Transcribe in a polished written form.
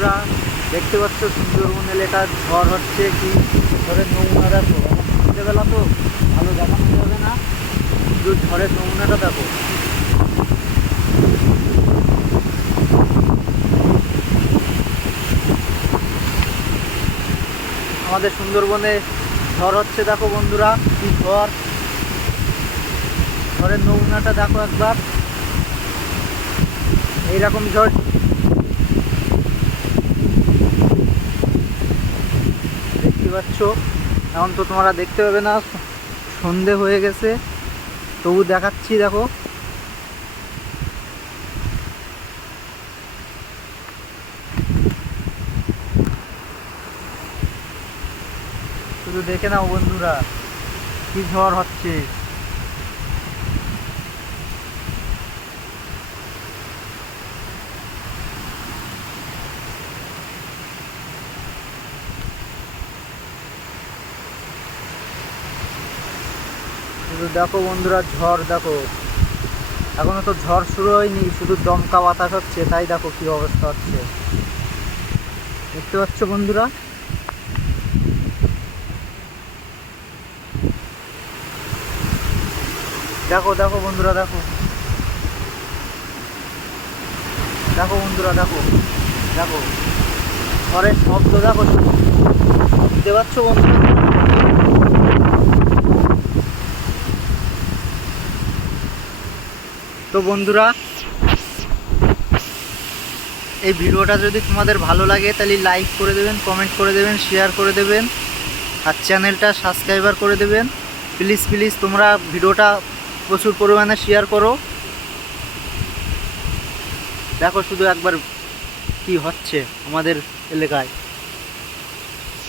বন্ধুরা, দেখতে পাচ্ছ সুন্দরবন এলাকার ঝড় হচ্ছে কি ঝড়ের নমুনা দেখো। সন্ধ্যেবেলা তো ভালো দেখানো যাবে না, কিন্তু ঝড়ের নমুনাটা দেখো। আমাদের সুন্দরবনে ঝড় হচ্ছে দেখো বন্ধুরা, কি ঝড়। ঝড়ের নমুনাটা দেখো একবার। এইরকম ঝড় দেখতে পাচ্ছ। এখন তো তোমরা দেখতে পাবে না, সন্ধে হয়ে গেছে, তবু দেখাচ্ছি দেখো। শুধু দেখে নাও বন্ধুরা, কি ঝড় হচ্ছে। শুধু দেখো বন্ধুরা, ঝড় দেখো। এখনো তো ঝড় শুরু হয়নি, শুধু দমকা বাতাস হচ্ছে, তাই দেখো কি অবস্থা হচ্ছে। দেখতে পাচ্ছ বন্ধুরা। দেখো দেখো বন্ধুরা, দেখো দেখো বন্ধুরা, দেখো দেখো ঝড়ের শব্দ দেখো। বুঝতে পারছো বন্ধুরা? তো বন্ধুরা, এই ভিডিওটা যদি তোমাদের ভালো লাগে তাহলে লাইক করে দেবেন, কমেন্ট করে দেবেন, শেয়ার করে দেবেন, আর চ্যানেলটা সাবস্ক্রাইবার করে দেবেন। প্লিজ প্লিজ তোমরা ভিডিওটা প্রচুর পরিমাণে শেয়ার করো। দেখো শুধু একবার কি হচ্ছে আমাদের এলাকায়।